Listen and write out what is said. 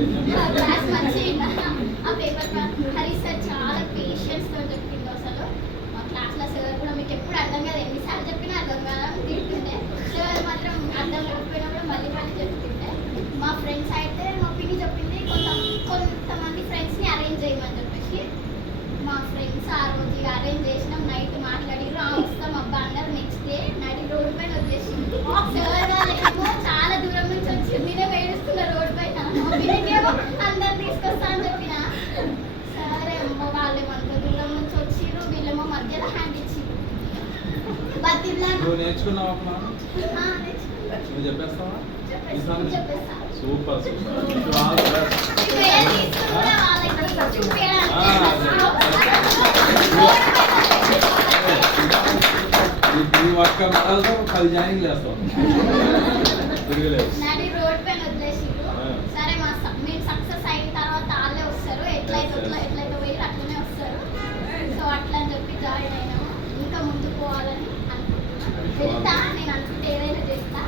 Class మంచిగా ఆ paper Hari sir చాలా పేషెన్స్తో చెప్పిండు. అసలు మా క్లాస్లో సార్ కూడా మీకు ఎప్పుడు అర్థం కాదు, ఎన్నిసార్లు చెప్పినా అర్థం కాదని తింటుండే. సార్ మాత్రం అర్థం కాకపోయినా కూడా మళ్ళీ మళ్ళీ చెప్తుండే. మా ఫ్రెండ్స్ అయితే మా పిన్ని చెప్పింది కొంతమంది ఫ్రెండ్స్ని అరేంజ్ చేయమని చెప్పేసి. మా ఫ్రెండ్స్ ఆ రోజు అరేంజ్ చేసినాం, నైట్ మాట్లాడిరు, వస్తాం అబ్బా అన్నారు. నెక్స్ట్ డే నడి రోడ్డు పైన వచ్చేసింది. సార్ వాళ్ళేమో చాలా దూరం నుంచి వచ్చి మీరే వేడుస్తున్నారు రోడ్డు పైన. మీరేమో అందరు తీసుకొస్తా అని చెప్పిన. సరే అమ్మ వాళ్ళేమో అంత దూరం నుంచి వచ్చిర్రు, వీళ్ళేమో మధ్యలో హ్యాండ్ ఇచ్చిర్రు. నువ్వు నేర్చుకున్నావా? నువ్వు చెప్పేస్తావా? చెప్పేస్తా. సూపర్ ఈ ఒక్క మెడల్తో 10 జాయినింగ్ చేస్తాం. తిరగలేదు. రోడ్ పైన వదిలేసిర్రు. సరే మేము సక్సెస్ అయిన తర్వాత వాళ్ళే వస్తారు, ఎట్లయితే పోయి అట్లనే వస్తారు. సో అట్లా అని చెప్పి జాయిన్ అయినాము. ఇంకా ముందుకు పోవాలని అనుకుంటున్నాను. వెళ్తా, నేను అనుకుంటే ఏదైనా చేస్తా.